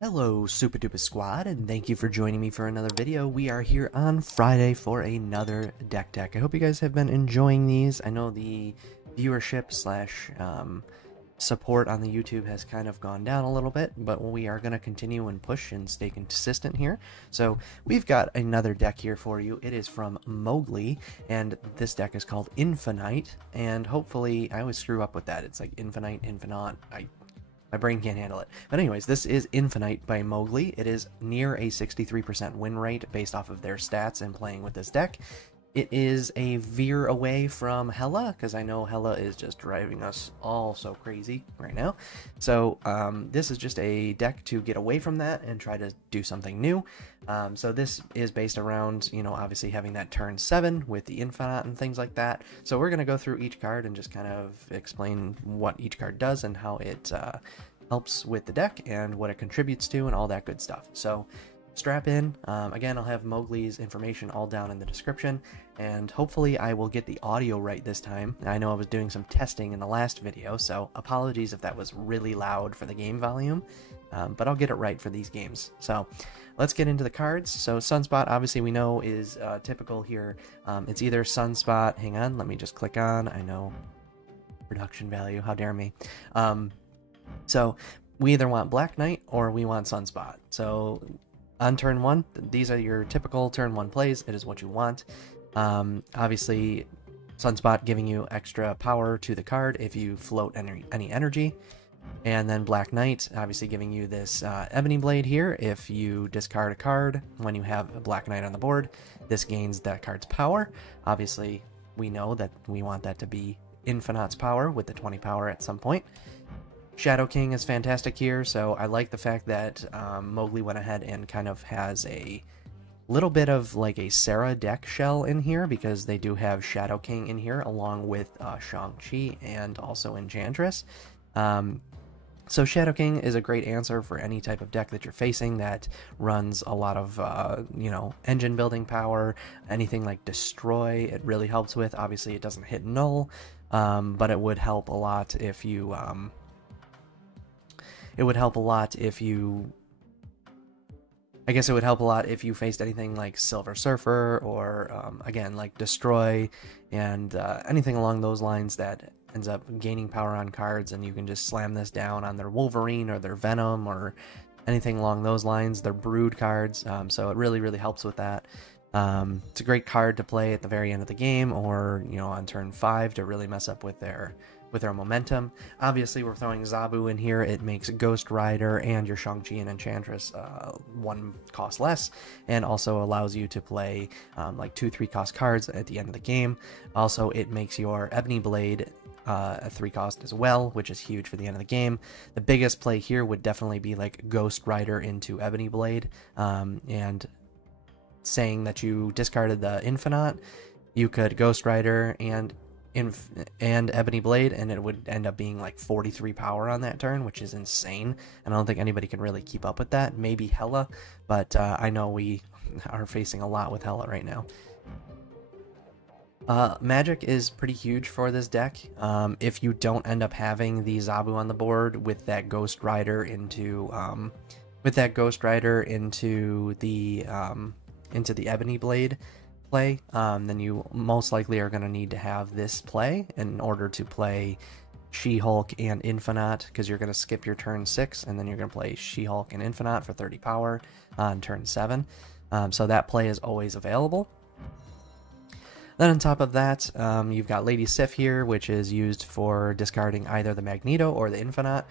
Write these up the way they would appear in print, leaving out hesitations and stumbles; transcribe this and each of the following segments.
Hello, Super Duper Squad, and thank you for joining me for another video. We are here on Friday for another deck. I hope you guys have been enjoying these. I know the viewership slash support on the YouTube has kind of gone down a little bit, but we are going to continue and push and stay consistent here. So we've got another deck here for you. It is from Mowgli, and this deck is called Inshenaught, and hopefully, I always screw up with that. It's like Inshenaught. My brain can't handle it. But anyways, this is Inshenaught by Mowgli. It is near a 63% win rate based off of their stats and playing with this deck. It is a veer away from Hela, because I know Hela is just driving us all so crazy right now. So this is just a deck to get away from that and try to do something new. So this is based around, obviously having that turn 7 with the Inshenaught and things like that. So we're going to go through each card and just kind of explain what each card does and how it helps with the deck and what it contributes to and all that good stuff. So strap in. Again, I'll have Mowgli's information all down in the description, and hopefully I will get the audio right this time. I know I was doing some testing in the last video, so apologies if that was really loud for the game volume, but I'll get it right for these games. So let's get into the cards. So Sunspot, obviously we know, is typical here. It's either Sunspot, hang on, let me just click on, I know, production value, how dare me. So we either want Black Knight or we want Sunspot. So on turn 1, these are your typical turn 1 plays. It is what you want. Obviously, Sunspot giving you extra power to the card if you float any energy. And then Black Knight, obviously giving you this Ebony Blade here. If you discard a card when you have a Black Knight on the board, this gains that card's power. Obviously, we know that we want that to be Inshenaught's power with the 20 power at some point. Shadow King is fantastic here, so I like the fact that Mowgli went ahead and kind of has a little bit of like a Sarah deck shell in here, because they do have Shadow King in here along with Shang-Chi and also Enchantress. So Shadow King is a great answer for any type of deck that you're facing that runs a lot of, engine building power, anything like Destroy, it really helps with. Obviously it doesn't hit null, but it would help a lot if you... It would help a lot if you... I guess it would help a lot if you faced anything like Silver Surfer or, again, like Destroy and anything along those lines that ends up gaining power on cards, and you can just slam this down on their Wolverine or their Venom or anything along those lines, their Brood cards. So it really, really helps with that. It's a great card to play at the very end of the game or, on turn 5 to really mess up with their momentum. Obviously, we're throwing Zabu in here. It makes Ghost Rider and your Shang-Chi and Enchantress 1 cost less, and also allows you to play like 2-3 cost cards at the end of the game. Also, it makes your Ebony Blade a 3 cost as well, which is huge for the end of the game. The biggest play here would definitely be like Ghost Rider into Ebony Blade, and saying that you discarded the Inshenaught, you could Ghost Rider and Ebony Blade, and it would end up being like 43 power on that turn, which is insane, and I don't think anybody can really keep up with that. Maybe Hela, but I know we are facing a lot with Hela right now. Magic is pretty huge for this deck. If you don't end up having the Zabu on the board with that Ghost Rider into the Ebony Blade play, then you most likely are going to need to have this play in order to play She-Hulk and Inshenaught, because you're going to skip your turn 6 and then you're going to play She-Hulk and Inshenaught for 30 power on turn 7. So that play is always available. Then on top of that, you've got Lady Sif here, which is used for discarding either the Magneto or the Inshenaught.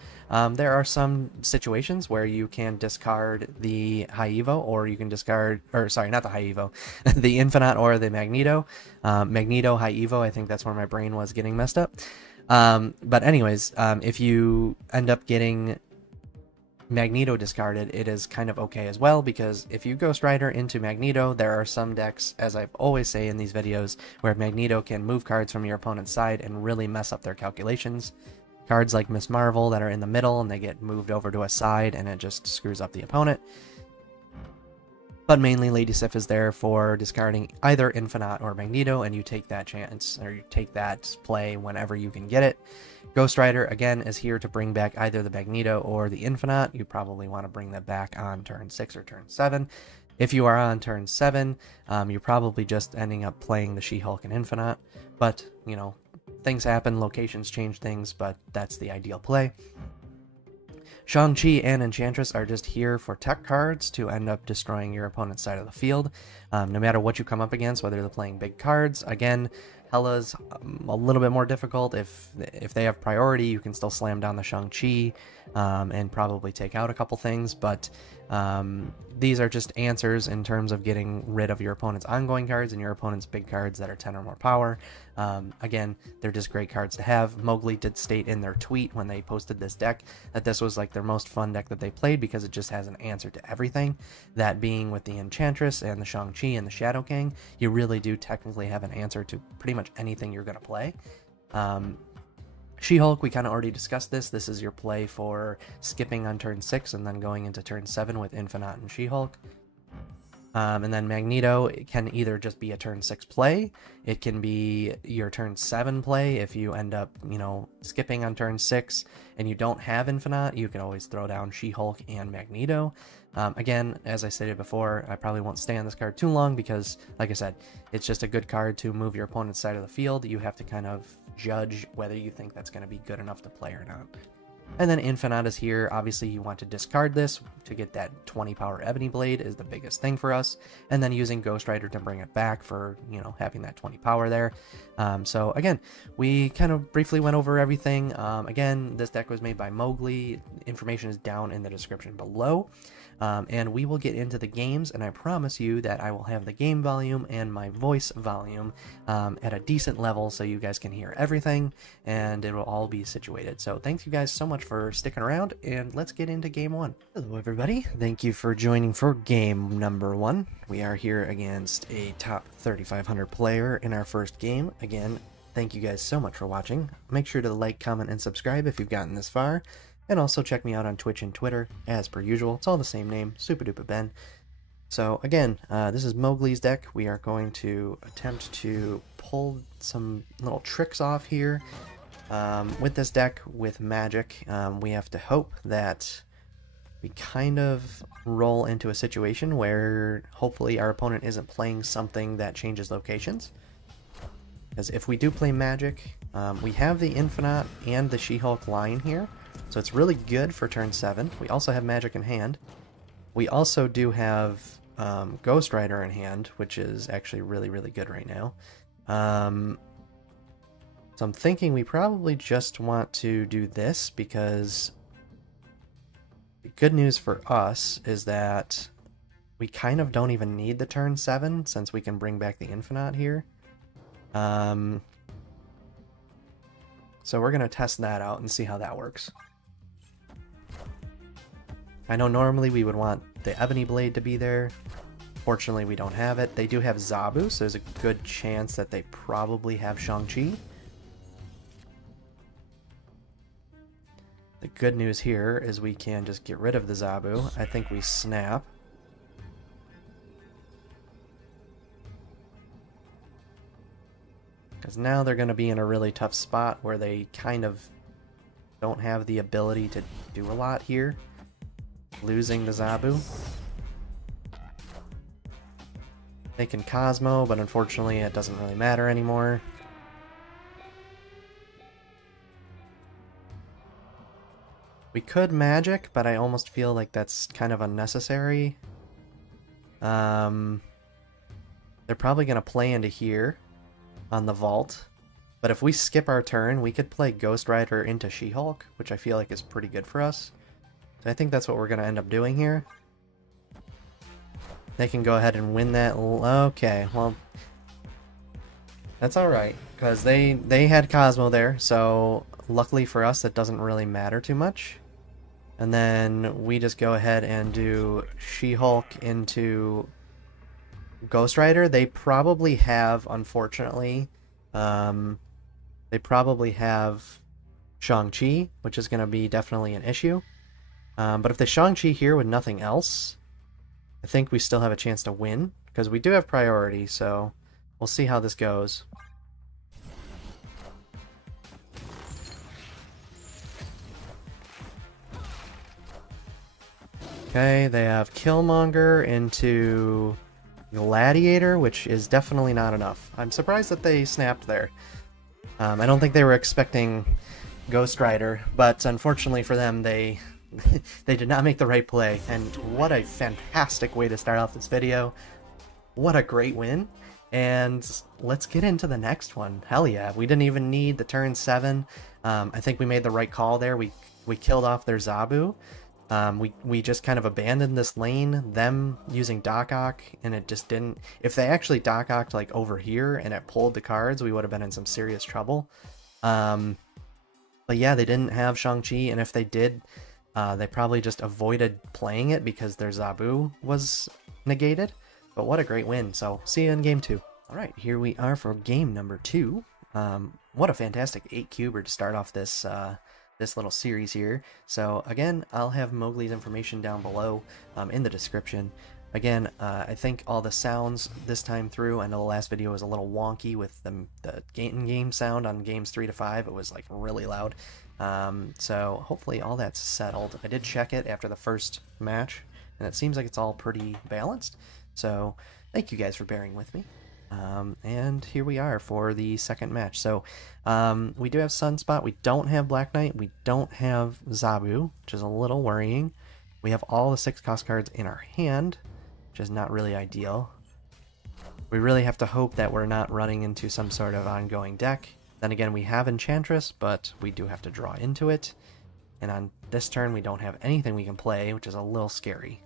There are some situations where you can discard the High Evo, or you can discard, or sorry, not the High Evo, the Inshenaught or the Magneto. Magneto, High Evo, I think that's where my brain was getting messed up. But anyways, if you end up getting Magneto discarded, it is kind of okay as well, because if you Ghost Rider into Magneto, there are some decks, as I always say in these videos, where Magneto can move cards from your opponent's side and really mess up their calculations. Cards like Miss Marvel that are in the middle and they get moved over to a side and it just screws up the opponent. But mainly Lady Sif is there for discarding either Inshenaught or Magneto, and you take that chance, or you take that play whenever you can get it. Ghost Rider, again, is here to bring back either the Magneto or the Inshenaught. You probably want to bring that back on turn 6 or turn 7. If you are on turn 7, you're probably just ending up playing the She-Hulk and Inshenaught. But, you know, things happen, locations change things, but that's the ideal play. Shang-Chi and Enchantress are just here for tech cards to end up destroying your opponent's side of the field. No matter what you come up against, whether they're playing big cards, again, Hela's a little bit more difficult. If they have priority, you can still slam down the Shang-Chi and probably take out a couple things, but these are just answers in terms of getting rid of your opponent's ongoing cards and your opponent's big cards that are 10 or more power. Again, they're just great cards to have. Mowgli did state in their tweet when they posted this deck that this was like their most fun deck that they played because it just has an answer to everything. That being with the Enchantress and the Shang-Chi and the Shadow King, you really do technically have an answer to pretty much anything you're going to play. She-Hulk, we kind of already discussed this. This is your play for skipping on turn 6 and then going into turn 7 with Inshenaught and She-Hulk. And then Magneto, it can either just be a turn 6 play, it can be your turn 7 play. If you end up, you know, skipping on turn 6 and you don't have Inshenaught, you can always throw down She-Hulk and Magneto. Again, as I stated before, I probably won't stay on this card too long because, like I said, it's just a good card to move your opponent's side of the field. You have to kind of judge whether you think that's going to be good enough to play or not. And then Inshenaught is here. Obviously, you want to discard this to get that 20 power Ebony Blade is the biggest thing for us. And then using Ghost Rider to bring it back for, you know, having that 20 power there. So again, we kind of briefly went over everything. Again, this deck was made by Mowgli. Information is down in the description below. And we will get into the games, and I promise you that I will have the game volume and my voice volume at a decent level so you guys can hear everything, and it will all be situated. So thank you guys so much for sticking around, and let's get into game 1. Hello everybody, thank you for joining for game number 1. We are here against a top 3500 player in our first game. Again, thank you guys so much for watching. Make sure to like, comment, and subscribe if you've gotten this far. And also check me out on Twitch and Twitter, as per usual. It's all the same name, Super Duper Ben. So again, this is Mowgli's deck. We are going to attempt to pull some little tricks off here. With this deck, with magic, we have to hope that we kind of roll into a situation where hopefully our opponent isn't playing something that changes locations. Because if we do play magic, we have the Inshenaught and the She-Hulk line here. So it's really good for turn 7. We also have magic in hand. We also do have Ghost Rider in hand, which is actually really, really good right now. So I'm thinking we probably just want to do this because the good news for us is that we kind of don't even need the turn 7 since we can bring back the Inshenaught here. So we're going to test that out and see how that works. I know normally we would want the Ebony Blade to be there. Fortunately, we don't have it. They do have Zabu, so there's a good chance that they probably have Shang-Chi. The good news here is we can just get rid of the Zabu. I think we snap. Because now they're going to be in a really tough spot where they kind of don't have the ability to do a lot here. Losing the Zabu. They can Cosmo, but unfortunately it doesn't really matter anymore. We could magic, but I almost feel like that's kind of unnecessary. They're probably going to play into here on the vault. But if we skip our turn, we could play Ghost Rider into She-Hulk, which I feel like is pretty good for us. So I think that's what we're going to end up doing here. They can go ahead and win that. Okay, well, that's alright, because they had Cosmo there, so luckily for us, that doesn't really matter too much. And then we just go ahead and do She-Hulk into Ghost Rider. They probably have, unfortunately, they probably have Shang-Chi, which is going to be definitely an issue. But if the Shang-Chi here with nothing else, I think we still have a chance to win, because we do have priority, so we'll see how this goes. Okay, they have Killmonger into Gladiator, which is definitely not enough. I'm surprised that they snapped there. I don't think they were expecting Ghost Rider, but unfortunately for them, they they did not make the right play. And what a fantastic way to start off this video. What a great win. And let's get into the next one. Hell yeah, we didn't even need the turn 7. I think we made the right call there. We killed off their Zabu. We just kind of abandoned this lane, them using Doc Ock, and it just didn't... If they actually Doc Ocked like over here and it pulled the cards, we would have been in some serious trouble. But yeah, they didn't have Shang-Chi, and if they did, they probably just avoided playing it because their Zabu was negated. But what a great win, so see you in game 2. Alright, here we are for game number 2. What a fantastic 8-cuber to start off this this little series here. So again, I'll have Mowgli's information down below in the description. Again, I think all the sounds this time through, I know the last video was a little wonky with the game sound on games 3 to 5. It was like really loud. So hopefully all that's settled. I did check it after the first match, and it seems like it's all pretty balanced. So thank you guys for bearing with me. And here we are for the second match. So we do have Sunspot, we don't have Black Knight, we don't have Zabu, which is a little worrying. We have all the 6 cost cards in our hand, which is not really ideal. We really have to hope that we're not running into some sort of ongoing deck. Then again, we have Enchantress, but we do have to draw into it. And on this turn, we don't have anything we can play, which is a little scary.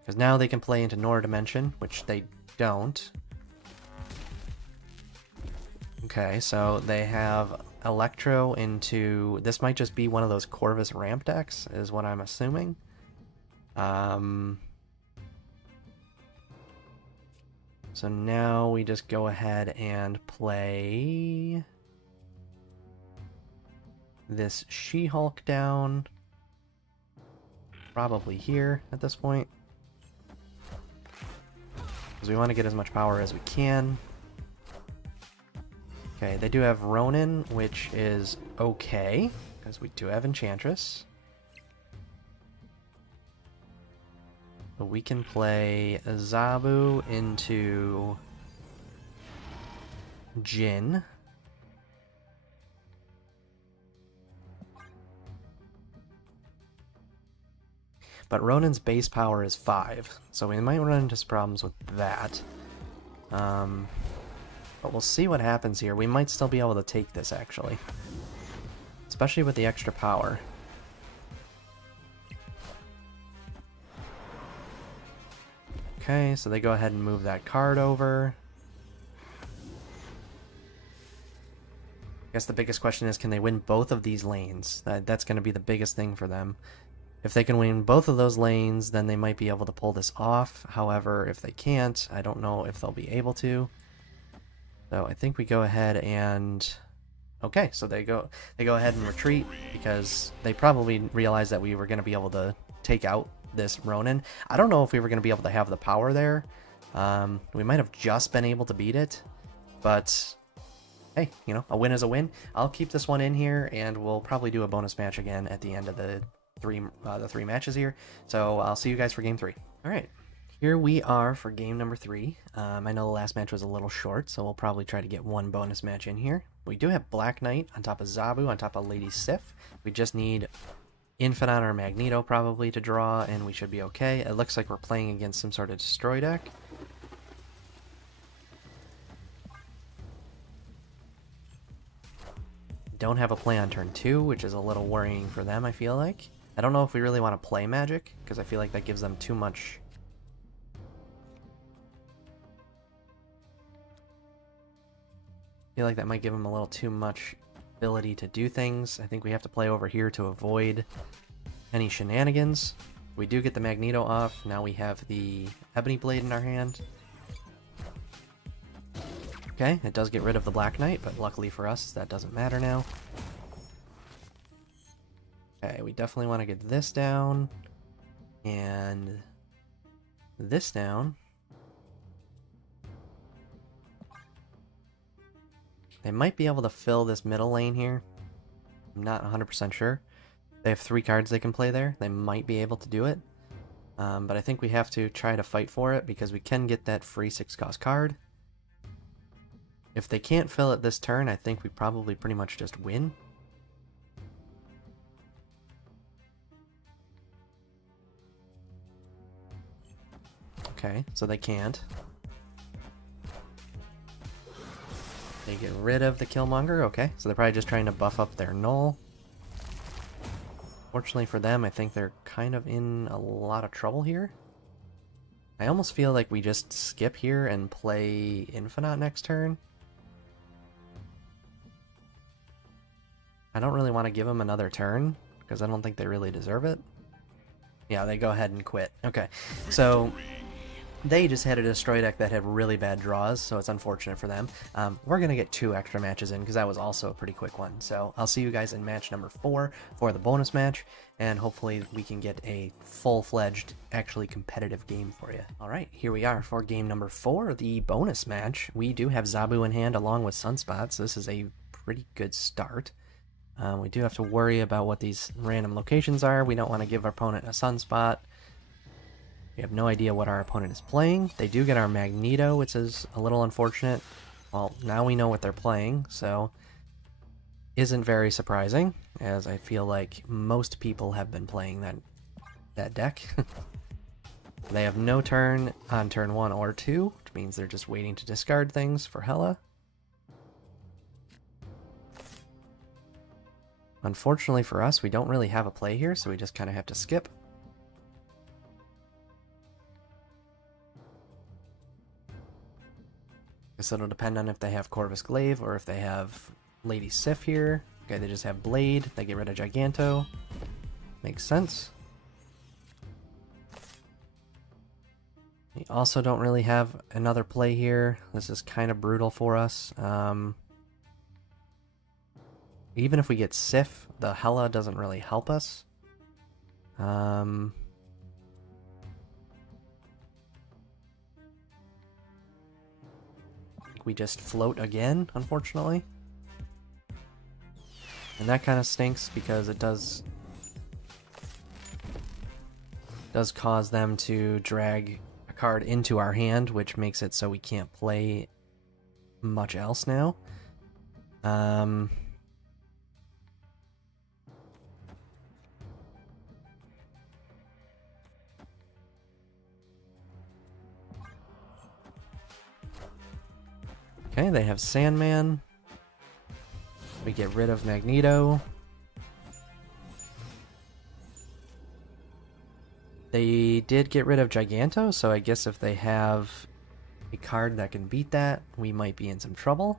Because now they can play into Nora Dimension, which they don't. Okay, so they have Electro into... This might just be one of those Corvus ramp decks, is what I'm assuming. So now we just go ahead and play this She-Hulk down. Probably here at this point. Because we want to get as much power as we can. Okay, they do have Ronin, which is okay, because we do have Enchantress. But we can play Zabu into Jin. But Ronin's base power is 5, so we might run into some problems with that. But we'll see what happens here. We might still be able to take this, actually. Especially with the extra power. Okay, so they go ahead and move that card over. I guess the biggest question is, can they win both of these lanes? That's going to be the biggest thing for them. If they can win both of those lanes, then they might be able to pull this off. However, if they can't, I don't know if they'll be able to. So I think we go ahead and... Okay, so they go ahead and retreat because they probably realized that we were going to be able to take out this Ronin. I don't know if we were going to be able to have the power there. We might have just been able to beat it, but hey, you know, a win is a win. I'll keep this one in here, and we'll probably do a bonus match again at the end of the three matches here. So I'll see you guys for game 3. All right. Here we are for game number 3. I know the last match was a little short, so we'll probably try to get one bonus match in here. We do have Black Knight on top of Zabu, on top of Lady Sif. We just need Inshenaught or Magneto probably to draw, and we should be okay. It looks like we're playing against some sort of destroy deck. Don't have a play on turn 2, which is a little worrying for them, I feel like. I don't know if we really want to play Magic, because I feel like that gives them too much... I feel like that might give them a little too much ability to do things. I think we have to play over here to avoid any shenanigans. We do get the Magneto off. Now we have the Ebony Blade in our hand. Okay, it does get rid of the Black Knight, but luckily for us, that doesn't matter now. Okay, we definitely want to get this down. And this down. They might be able to fill this middle lane here. I'm not 100% sure. They have 3 cards they can play there. They might be able to do it. But I think we have to try to fight for it because we can get that free 6-cost card. If they can't fill it this turn, I think we probably pretty much just win. Okay, so they can't. They get rid of the Killmonger, okay. So they're probably just trying to buff up their Null. Fortunately for them, I think they're kind of in a lot of trouble here. I almost feel like we just skip here and play Inshenaught next turn. I don't really want to give them another turn, because I don't think they really deserve it. Yeah, they go ahead and quit. Okay, so they just had a Destroy deck that had really bad draws, so it's unfortunate for them. We're going to get 2 extra matches in, because that was also a pretty quick one. So I'll see you guys in match number 4 for the bonus match, and hopefully we can get a full-fledged, actually competitive game for you. Alright, here we are for game number 4, the bonus match. We do have Zabu in hand along with Sunspot, so this is a pretty good start. We do have to worry about what these random locations are. We don't want to give our opponent a Sunspot. We have no idea what our opponent is playing. They do get our Magneto, which is a little unfortunate. Well, now we know what they're playing, so isn't very surprising, as I feel like most people have been playing that deck. They have no turn on turn 1 or 2, which means they're just waiting to discard things for Hela. Unfortunately for us, we don't really have a play here, so we just kind of have to skip. Guess it'll depend on if they have Corvus Glaive or if they have Lady Sif here. Okay, they just have Blade. They get rid of Giganto. Makes sense. We also don't really have another play here. This is kind of brutal for us. Even if we get Sif, the Hela doesn't really help us. We just float again, unfortunately. And that kind of stinks because it does cause them to drag a card into our hand, which makes it so we can't play much else now. Okay, they have Sandman. We get rid of Magneto. They did get rid of Giganto, so I guess if they have a card that can beat that, we might be in some trouble.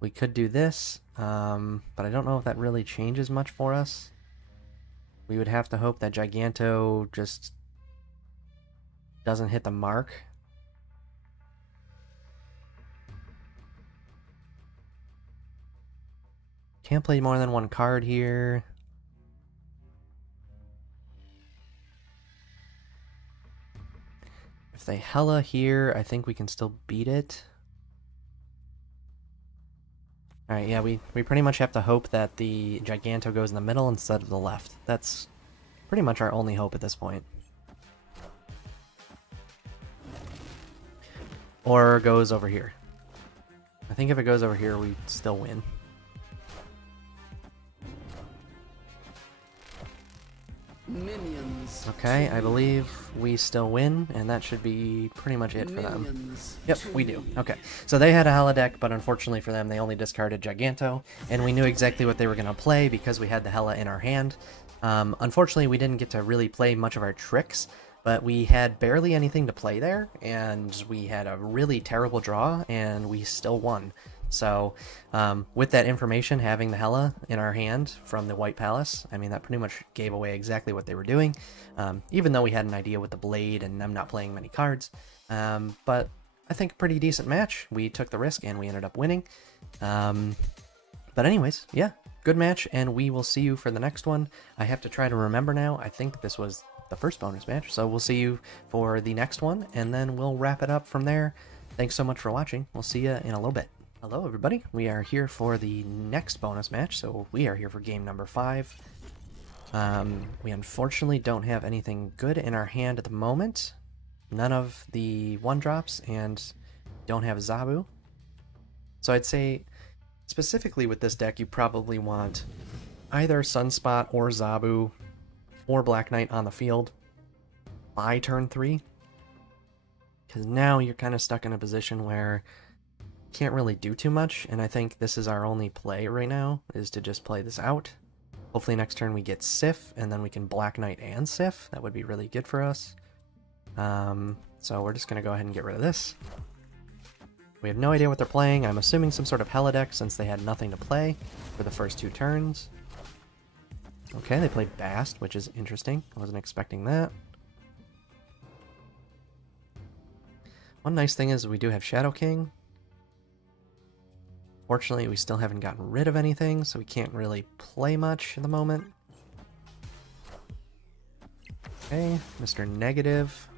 We could do this, but I don't know if that really changes much for us. We would have to hope that Giganto just doesn't hit the mark. Can't play more than one card here. If they Hela here, I think we can still beat it. Alright, yeah, we pretty much have to hope that the Giganto goes in the middle instead of the left. That's pretty much our only hope at this point. Or goes over here. I think if it goes over here, we still win. Minions. Okay, I believe we still win, and that should be pretty much it for them. Yep, we do. Okay, so they had a Hela deck, but unfortunately for them, they only discarded Giganto, and we knew exactly what they were going to play because we had the Hela in our hand. Unfortunately, we didn't get to really play much of our tricks, but we had barely anything to play there, and we had a really terrible draw, and we still won. So, with that information, having the Hela in our hand from the White Palace, I mean, that pretty much gave away exactly what they were doing, even though we had an idea with the Blade and them not playing many cards. But I think a pretty decent match. We took the risk, and we ended up winning. But anyways, yeah, good match, and we will see you for the next one. I have to try to remember now. I think this was the first bonus match, so we'll see you for the next one, and then we'll wrap it up from there. Thanks so much for watching. We'll see you in a little bit. Hello, everybody. We are here for the next bonus match, so we are here for game number 5. We unfortunately don't have anything good in our hand at the moment. None of the 1-drops, and don't have Zabu. So I'd say, specifically with this deck, you probably want either Sunspot or Zabu or Black Knight on the field by turn 3. Because now you're kind of stuck in a position where you can't really do too much, and I think this is our only play right now, is to just play this out. Hopefully next turn we get Sif, and then we can Black Knight and Sif. That would be really good for us. So we're just going to go ahead and get rid of this. We have no idea what they're playing. I'm assuming some sort of Hella deck since they had nothing to play for the first 2 turns. Okay, they played Bast, which is interesting. I wasn't expecting that. One nice thing is we do have Shadow King. Fortunately, we still haven't gotten rid of anything, so we can't really play much at the moment. Okay, Mr. Negative.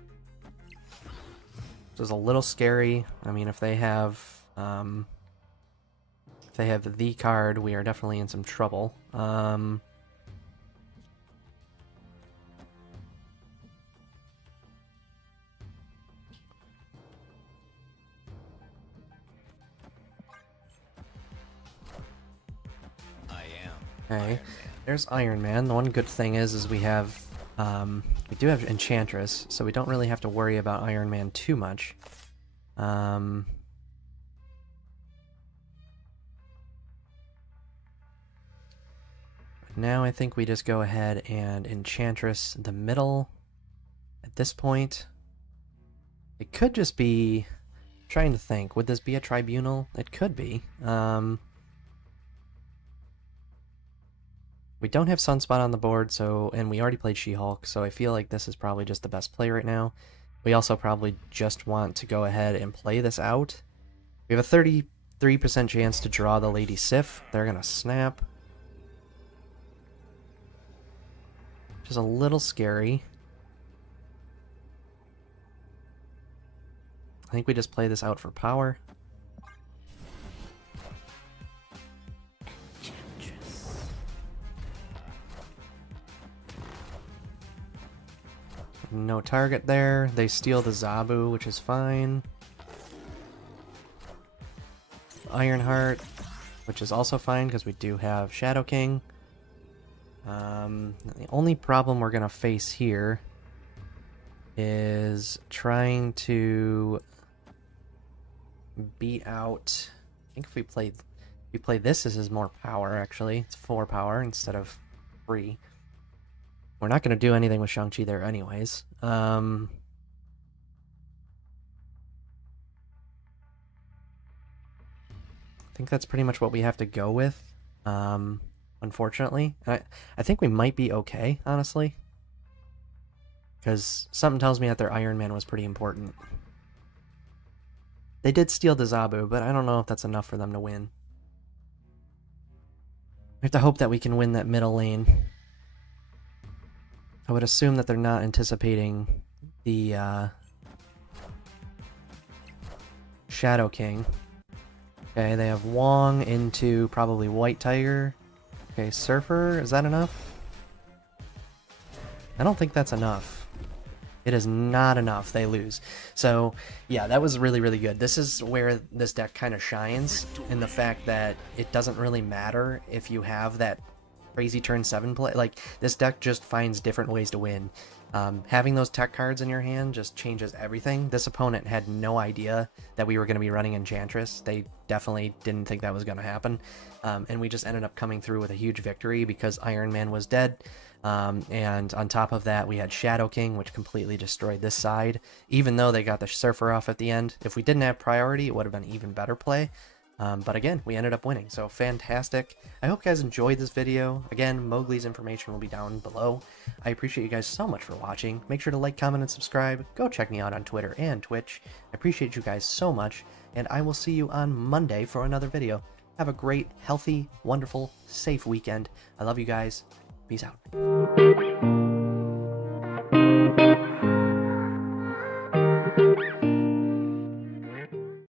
This is a little scary. I mean, if they have the card, we are definitely in some trouble. Okay, there's Iron Man. The one good thing is we have, we do have Enchantress, so we don't really have to worry about Iron Man too much. Now I think we just go ahead and Enchantress the middle. At this point, it could just be, I'm trying to think, would this be a Tribunal? It could be. We don't have Sunspot on the board, so, and we already played She-Hulk, so I feel like this is probably just the best play right now. We also probably just want to go ahead and play this out. We have a 33% chance to draw the Lady Sif. They're gonna snap. Which is a little scary. I think we just play this out for power. No target there. They steal the Zabu, which is fine. Ironheart, which is also fine because we do have Shadow King. The only problem we're going to face here is trying to beat out... I think if we play this, this is more power, actually. It's 4 power instead of 3. We're not going to do anything with Shang-Chi there anyways. I think that's pretty much what we have to go with, unfortunately. I think we might be okay, honestly. Because something tells me that their Iron Man was pretty important. They did steal the Zabu, but I don't know if that's enough for them to win. We have to hope that we can win that middle lane. I would assume that they're not anticipating the Shadow King. Okay, they have Wong into probably White Tiger. Okay, Surfer, is that enough? I don't think that's enough. It is not enough, they lose. So, yeah, that was really, really good. This is where this deck kind of shines, in the fact that it doesn't really matter if you have that crazy turn 7 play. Like, this deck just finds different ways to win. Having those tech cards in your hand just changes everything. This opponent had no idea that we were going to be running Enchantress. They definitely didn't think that was going to happen. And we just ended up coming through with a huge victory because Iron Man was dead. And on top of that, we had Shadow King, which completely destroyed this side. Even though they got the Surfer off at the end, if we didn't have priority, it would have been an even better play. But again, we ended up winning, so fantastic. I hope you guys enjoyed this video. Again, Mowgli's information will be down below. I appreciate you guys so much for watching. Make sure to like, comment, and subscribe. Go check me out on Twitter and Twitch. I appreciate you guys so much, and I will see you on Monday for another video. Have a great, healthy, wonderful, safe weekend. I love you guys. Peace out.